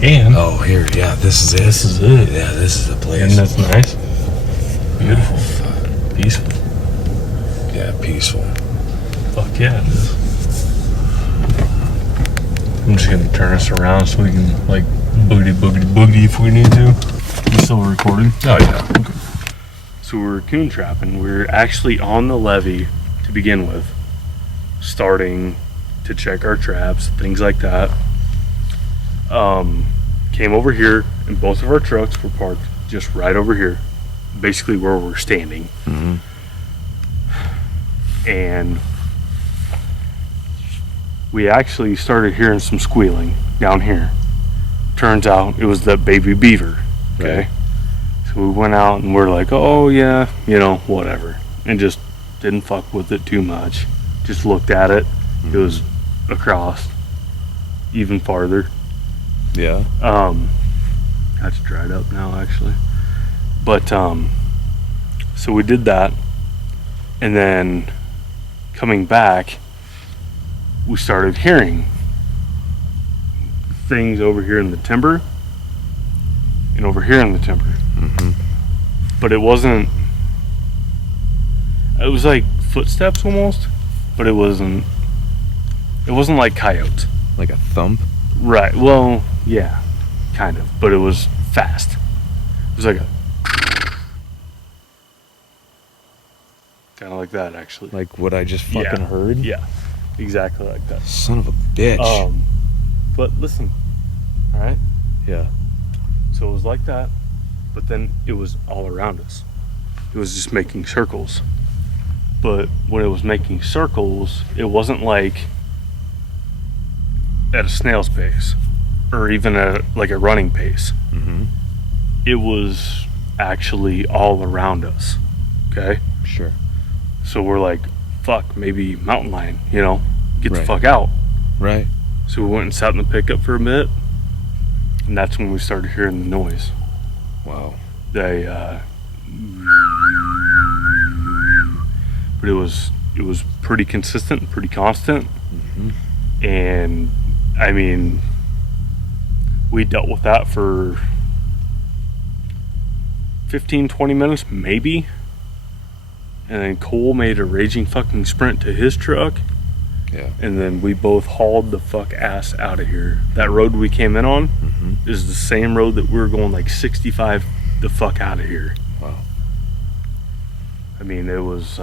can. Oh, here, yeah, this is it. This is it. Yeah, this is the place. Isn't that nice? Beautiful. Oh, Peaceful. yeah, peaceful. Fuck yeah, it is. I'm just gonna turn us around so we can, like, boogity if we need to. You still recording? Oh, yeah. Okay. So we were coon trapping. We were actually on the levee to begin with, starting to check our traps, things like that. Came over here, and both of our trucks were parked just right over here, basically where we're standing. Mm-hmm. And we actually started hearing some squealing down here. Turns out it was the baby beaver. Okay. Right. So we went out and we're like, oh yeah, you know, whatever. And just didn't fuck with it too much. Just looked at it. It was across even farther. Yeah. That's dried up now actually. But so we did that, and then coming back we started hearing things over here in the timber and over here in the timber. Mm-hmm. But it was like footsteps almost, but it wasn't like coyotes. Like a thump? Right, well, yeah, kind of, but it was fast. It was like a kind of like that actually. Like what I just fucking heard? Yeah, exactly like that. Son of a bitch. But listen, all right. Yeah. So it was like that, but then it was all around us. It was just making circles. But when it was making circles, it wasn't like at a snail's pace or even at like a running pace. Mm-hmm. It was actually all around us. Okay? Sure. So we're like, fuck, maybe mountain lion, you know, get the Right. fuck out. Right. So we went and sat in the pickup for a bit, and that's when we started hearing the noise. Wow. But it was pretty consistent, pretty constant. Mm-hmm. And I mean, we dealt with that for 15-20 minutes maybe, and then Cole made a raging fucking sprint to his truck, Yeah. and then we both hauled the fuck ass out of here. That road we came in on Mm-hmm. is the same road that we were going like 65 the fuck out of here. Wow. I mean, it was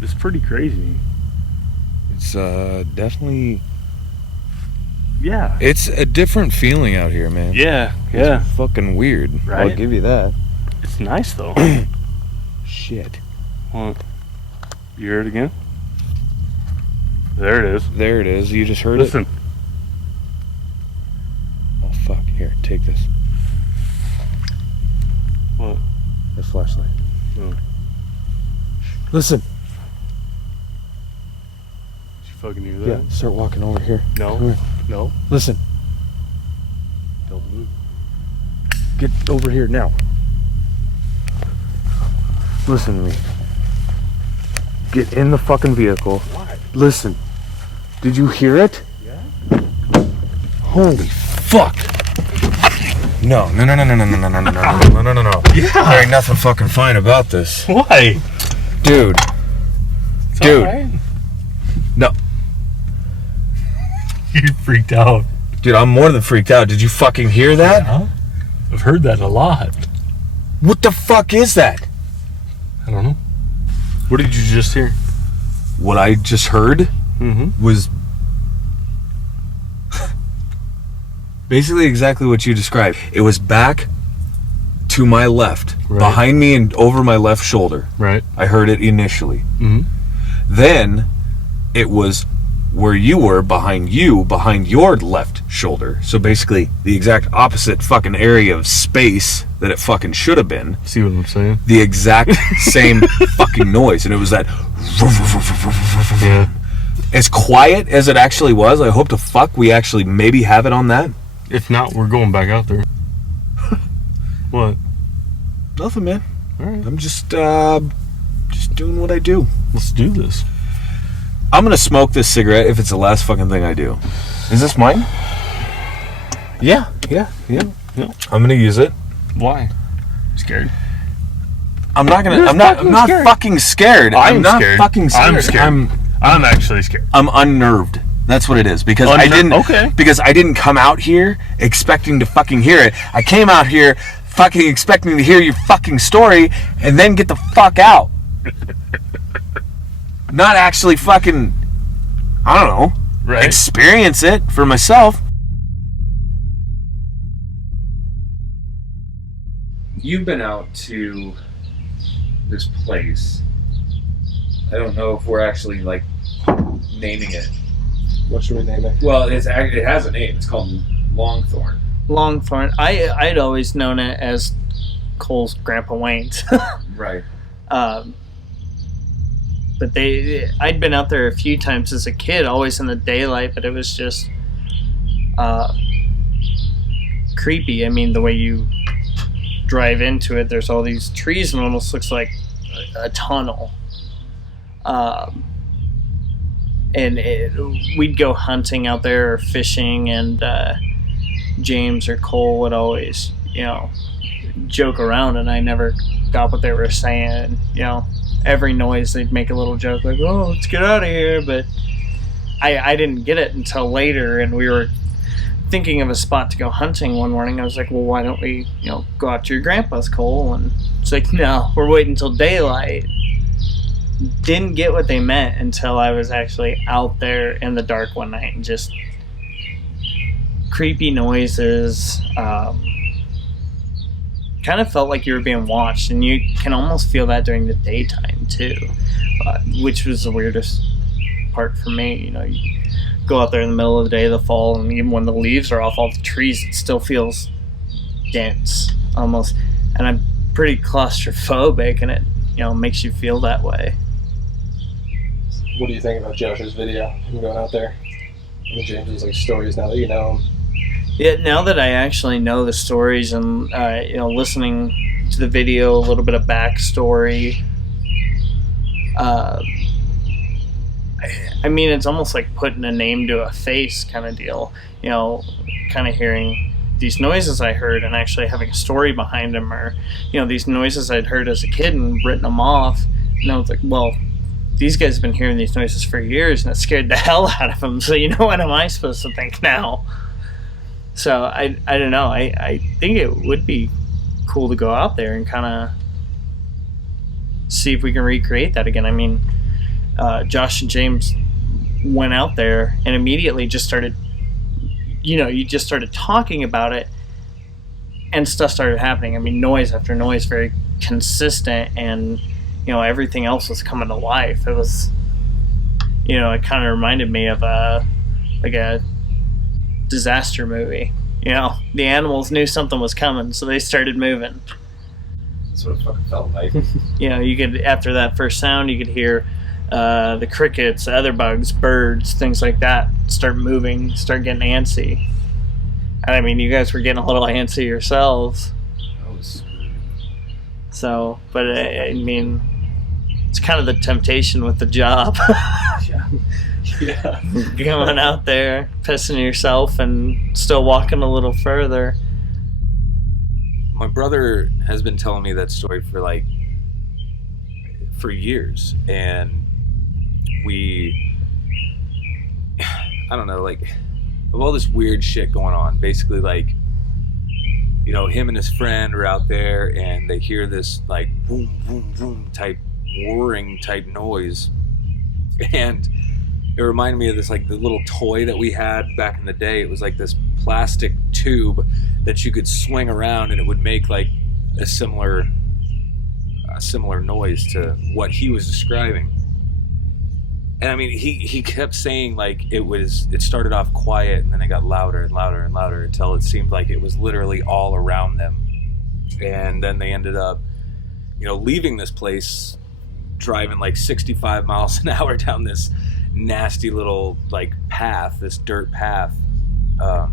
it's pretty crazy. It's definitely... Yeah. It's a different feeling out here, man. Yeah, It's yeah. fucking weird. Right? I'll give you that. It's nice though. Shit. Well, you hear it again? There it is. There it is. You just heard Listen. it? Oh, fuck. Here, take this. What? The flashlight. Oh. Listen. Did you fucking hear Yeah, that? start walking over here. Come No. here. No. Listen. Don't move. Get over here now. Listen to me. Get in the fucking vehicle. Why? Listen. Did you hear it? Yeah. Holy fuck. No. Yeah. There ain't nothing fucking fine about this. Why? Dude. It's Dude. all right. No. You freaked out. Dude, I'm more than freaked out. Did you fucking hear that? Huh? I've heard that a lot. What the fuck is that? I don't know. What did you just hear? What I just heard Mm-hmm. was basically exactly what you described. It was back to my left, Right. behind me and over my left shoulder. Right. I heard it initially. Mm-hmm. Then it was where you were, behind your left shoulder. So basically the exact opposite fucking area of space that it fucking should have been. See what I'm saying? The exact same fucking noise. And it was that Yeah. as quiet as it actually was. I hope to fuck we actually maybe have it on that. If not, we're going back out there. What? Nothing, man. All right. I'm just doing what I do. Let's do this. I'm gonna smoke this cigarette if it's the last fucking thing I do. Is this mine? Yeah. Yeah. I'm gonna use it. Why? Scared? I'm not gonna. You're I'm not scared. fucking scared. I'm not scared. fucking scared. I'm scared. I'm actually scared. I'm unnerved. That's what it is, because I didn't come out here expecting to fucking hear it. I came out here fucking expecting to hear your fucking story and then get the fuck out. Not actually fucking, I don't know, experience it for myself. You've been out to this place. I don't know if we're actually like naming it. What should we name it? Well, it has a name. It's called Longthorn. Longthorn. I'd always known it as Cole's Grandpa Wayne's. Right. But I'd been out there a few times as a kid, always in the daylight, but it was just creepy. I mean, the way you drive into it, there's all these trees and it almost looks like a tunnel. And we'd go hunting out there or fishing, and James or Cole would always, joke around, and I never got what they were saying. Every noise they'd make a little joke like, "Oh, let's get out of here," but I didn't get it until later, and we were thinking of a spot to go hunting one morning. I was like, "Well, why don't we, go out to your grandpa's, Cole?" And it's like, "No, we're waiting until daylight." Didn't get what they meant until I was actually out there in the dark one night, and just creepy noises. Kind of felt like you were being watched, and you can almost feel that during the daytime too, which was the weirdest part for me. You go out there in the middle of the day, the fall, and even when the leaves are off all the trees, it still feels dense almost, and I'm pretty claustrophobic, and it makes you feel that way. What do you think about Josh's video? Him going out there? And James's stories now that you know him. Yeah, now that I actually know the stories and listening to the video, a little bit of backstory. I mean, it's almost like putting a name to a face kind of deal. Kind of hearing these noises I heard and actually having a story behind them, or these noises I'd heard as a kid and written them off. And I was like, well, these guys have been hearing these noises for years, and it scared the hell out of them. So what am I supposed to think now? So I don't know. I think it would be cool to go out there and kind of see if we can recreate that again. I mean, Josh and James went out there and immediately just started, you just started talking about it, and stuff started happening. I mean, noise after noise, very consistent, and everything else was coming to life. It was, it kind of reminded me of a disaster movie. The animals knew something was coming, so they started moving. That's what it fucking felt like. You could, after that first sound, you could hear the crickets, other bugs, birds, things like that start moving, start getting antsy. And I mean, you guys were getting a little antsy yourselves. So, but I mean, it's kind of the temptation with the job. Yeah. Going out there, pissing yourself, and still walking a little further. My brother has been telling me that story for years, and I don't know, of all this weird shit going on, basically, him and his friend are out there, and they hear this boom, boom, boom type whirring type noise, and it reminded me of this the little toy that we had back in the day. It was this plastic tube that you could swing around, and it would make a similar noise to what he was describing. And I mean, he kept saying it started off quiet, and then it got louder and louder and louder until it seemed like it was literally all around them. And then they ended up, leaving this place, driving 65 miles an hour down this nasty little path, this dirt path. I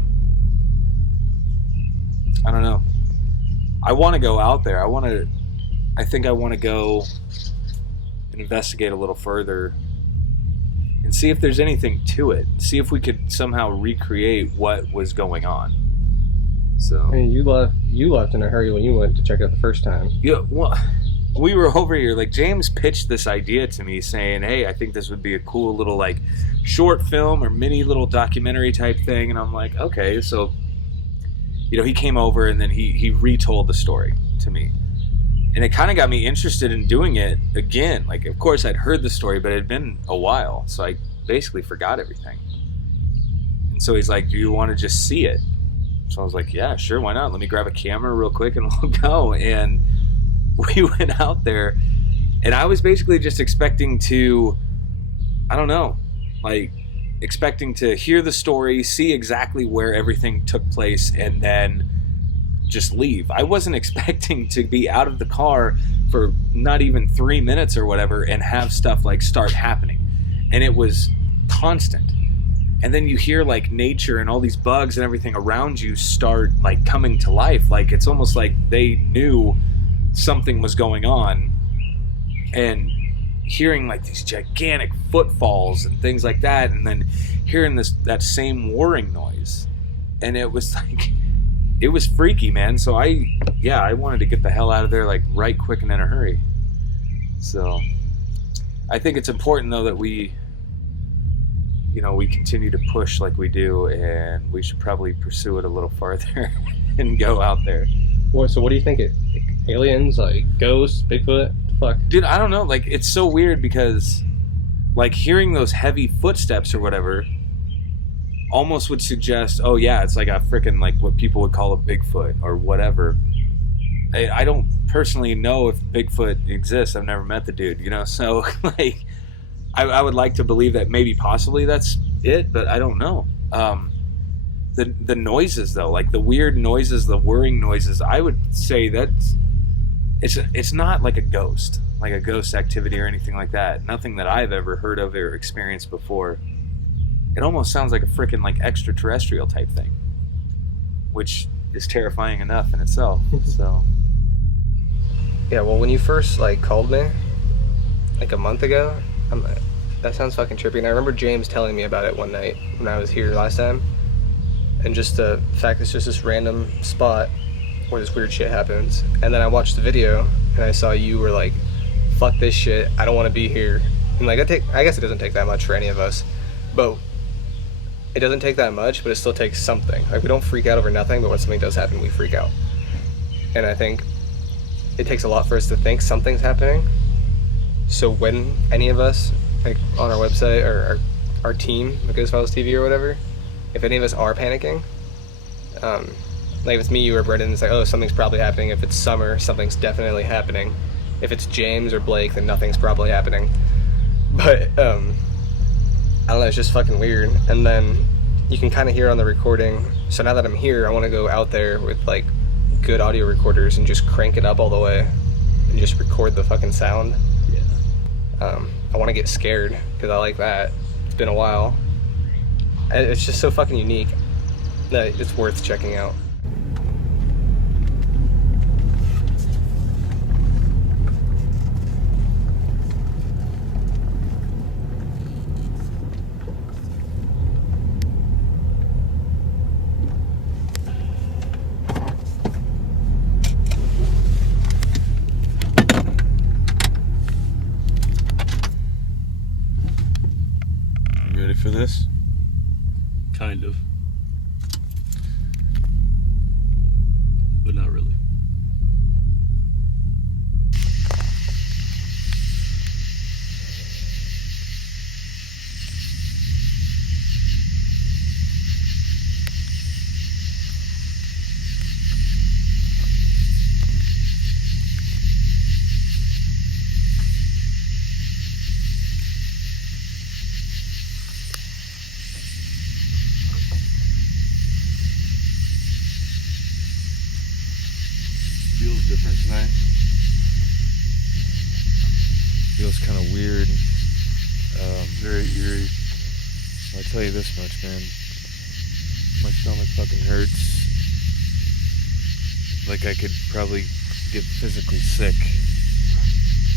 don't know. I want to go out there. I think I want to go and investigate a little further and see if there's anything to it. See if we could somehow recreate what was going on. So I mean, you left in a hurry when you went to check it out the first time. yeah, well, we were over here. Like James pitched this idea to me, saying, "Hey, I think this would be a cool little like short film or mini little documentary type thing." And I'm like, "Okay." So, he came over and then he retold the story to me, and it kind of got me interested in doing it again. Like, of course, I'd heard the story, but it had been a while, so I basically forgot everything. And so he's like, "Do you want to just see it?" So I was like, "Yeah, sure, why not? Let me grab a camera real quick and we'll go." And we went out there, and I was basically just expecting to, I don't know, like expecting to hear the story, see exactly where everything took place, and then just leave. I wasn't expecting to be out of the car for not even 3 minutes or whatever and have stuff like start happening. And it was constant. And then you hear like nature and all these bugs and everything around you start like coming to life. Like it's almost like they knew something was going on, and hearing like these gigantic footfalls and things like that, and then hearing that same whirring noise. And it was like, it was freaky, man. So I wanted to get the hell out of there like right quick and in a hurry. So I think it's important though that we continue to push like we do, and we should probably pursue it a little farther and go out there. So what do you think? Aliens, like ghosts, Bigfoot? Fuck. Dude, I don't know. Like, it's so weird because, like, hearing those heavy footsteps or whatever almost would suggest, oh yeah, it's like a freaking, like, what people would call a Bigfoot or whatever. I don't personally know if Bigfoot exists. I've never met the dude, So, like, I would like to believe that maybe possibly that's it, but I don't know. The noises, though, like the weird noises, the whirring noises, I would say that it's not like a ghost activity or anything like that. Nothing that I've ever heard of or experienced before. It almost sounds like a freaking like extraterrestrial type thing, which is terrifying enough in itself. So yeah, well, when you first like called me like a month ago, that sounds fucking trippy. And I remember James telling me about it one night when I was here last time, and just the fact it's just this random spot where this weird shit happens. And then I watched the video and I saw you were like, fuck this shit, I don't want to be here. And like I guess it doesn't take that much for any of us, but it doesn't take that much, but it still takes something. Like, we don't freak out over nothing, but when something does happen, we freak out. And I think it takes a lot for us to think something's happening. So when any of us, like on our website or our team, like Ghost Files TV or whatever, if any of us are panicking, like if it's me, you, or Brendan, it's like, oh, something's probably happening. If it's Summer, something's definitely happening. If it's James or Blake, then nothing's probably happening. But I don't know, it's just fucking weird. And then you can kind of hear on the recording. So now that I'm here, I want to go out there with like good audio recorders and just crank it up all the way and just record the fucking sound. Yeah. I want to get scared because I like that. It's been a while. It's just so fucking unique that it's worth checking out. Ready for this? Kind of. But not really. Feels different tonight. Feels kind of weird. Very eerie. I'll tell you this much, man. My stomach fucking hurts. Like I could probably get physically sick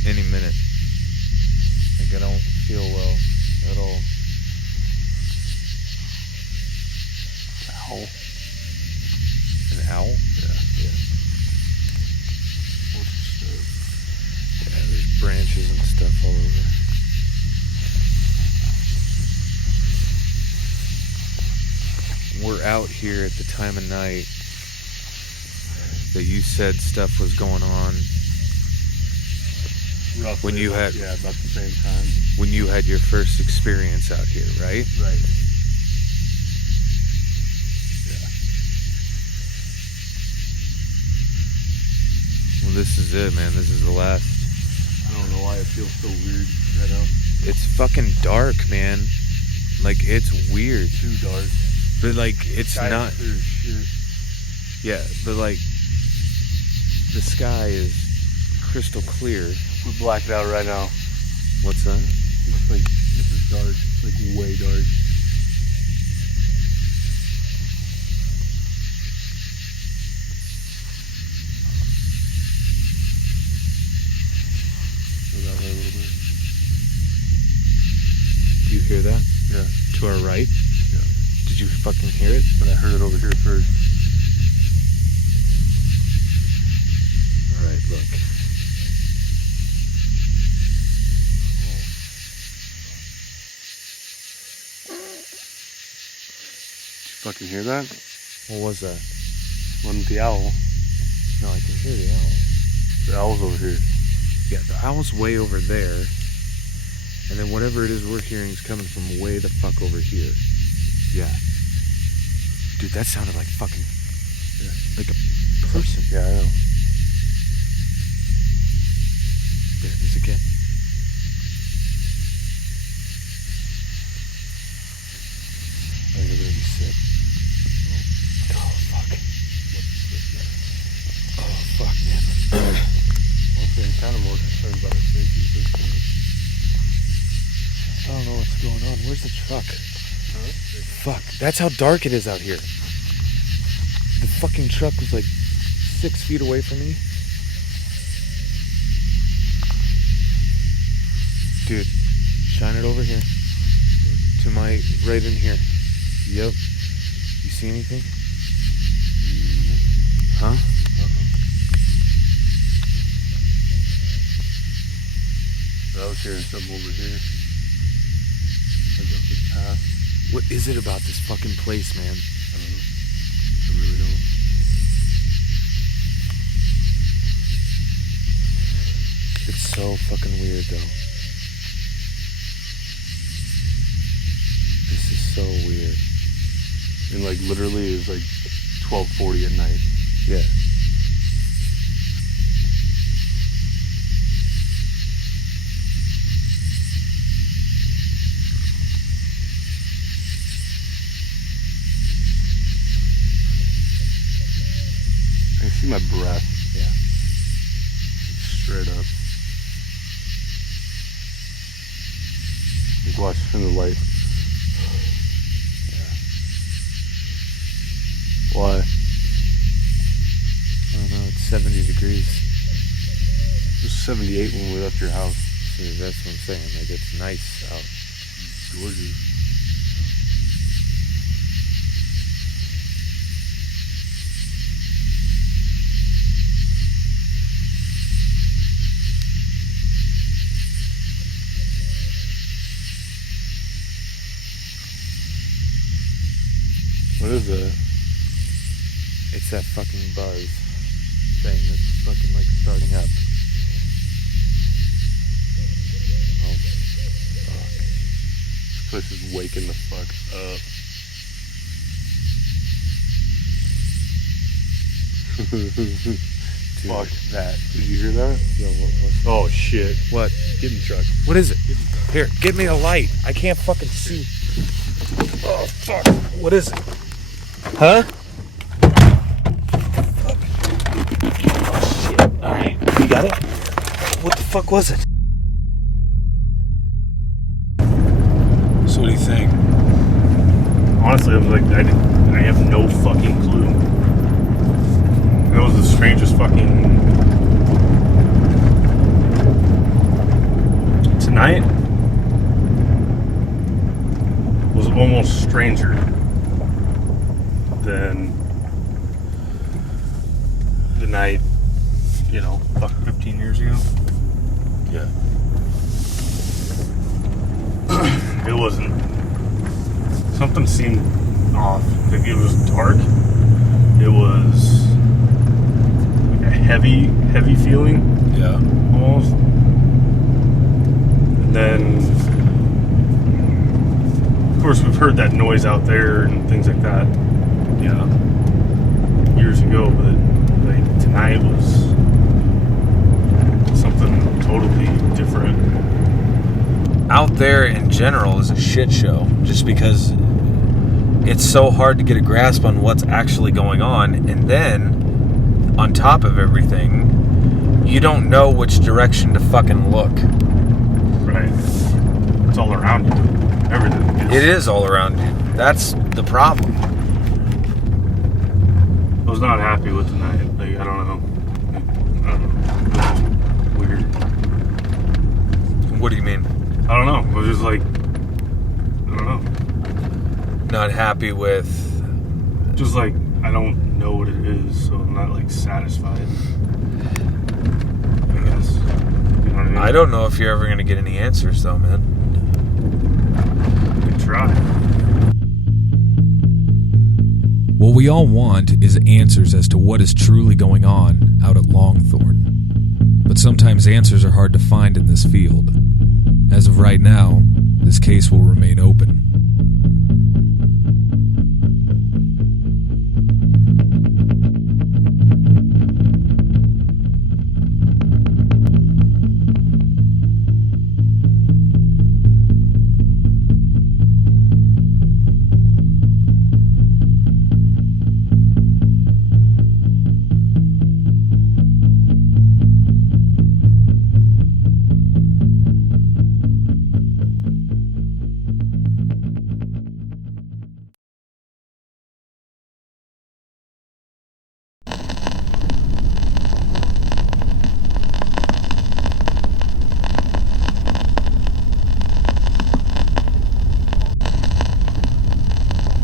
any minute. Like I don't feel well at all. Ow. An owl? Yeah. Yeah, there's branches and stuff all over. We're out here at the time of night that you said stuff was going on. Roughly When you had about the same time. when you had your first experience out here, right? Right. Well, this is it, man. This is the last. I don't know why it feels so weird right now. It's fucking dark, man. Like, it's weird. Too dark. But, like, it's Sky is not. clear as shit. Yeah, but, like, the sky is crystal clear. We blacked out right now. What's that? It's like, this is dark. It's like way dark. Go that way a little bit. Do you hear that? Yeah. To our right? Yeah. Did you fucking hear it? But I heard it over here first. Alright, look. Did you fucking hear that? What was that? Wasn't the owl. No, I can hear the owl. The owl's over here. Yeah, the owl's way over there. And then whatever it is we're hearing is coming from way the fuck over here. Yeah. Dude, that sounded like fucking... Yeah. Like a person. Yeah, I know. There it is again. I'm gonna be sick. Oh, fuck. Oh, fuck, man. Honestly, I'm kind of more concerned about our safety at this point. I don't know what's going on. Where's the truck? Huh? Fuck. That's how dark it is out here. The fucking truck was like 6 feet away from me. Dude, shine it over here. To my right in here. Yep. You see anything? Huh? I was hearing something over here. Like up this path. What is it about this fucking place, man? I don't know. I really don't. It's so fucking weird, though. This is so weird. And like literally it was like 12:40 at night. Yeah. I can see my breath. Yeah. Straight up. Like watch from the light. Yeah. Why? I don't know. It's 70 degrees. It was 78 when we left your house. So that's what I'm saying. Like, it's nice out. Gorgeous. What is that? It's that fucking buzz thing that's fucking like starting up. Oh, fuck. This place is waking the fuck up. Fuck that. Did you hear that? Yo, what? Oh shit. What? Get in the truck. What is it? Here, give me a light. I can't fucking see. Oh, fuck. What is it? Huh? Fuck. Oh, shit. Alright. You got it? What the fuck was it? So what do you think? Honestly, I was like, I have no fucking clue. That was the strangest fucking... Tonight was almost stranger than night, fuck 15 years ago. Yeah. It wasn't. Something seemed off. Like it was dark. It was like a heavy feeling. Yeah. Almost. And then, of course, we've heard that noise out there and things like that. Yeah. Years ago, but like tonight was something totally different. Out there in general is a shit show, just because it's so hard to get a grasp on what's actually going on, and then on top of everything, you don't know which direction to fucking look. Right. It's all around you. Everything. It is all around you. That's the problem. I was not happy with the night. Like, I don't know. It was just weird. What do you mean? I don't know. It was just like, I don't know. Not happy with... Just like, I don't know what it is, so I'm not like satisfied. I guess. You know what I mean? I don't know if you're ever going to get any answers, though, man. You can try. What we all want is answers as to what is truly going on out at Longthorn. But sometimes answers are hard to find in this field. As of right now, this case will remain open.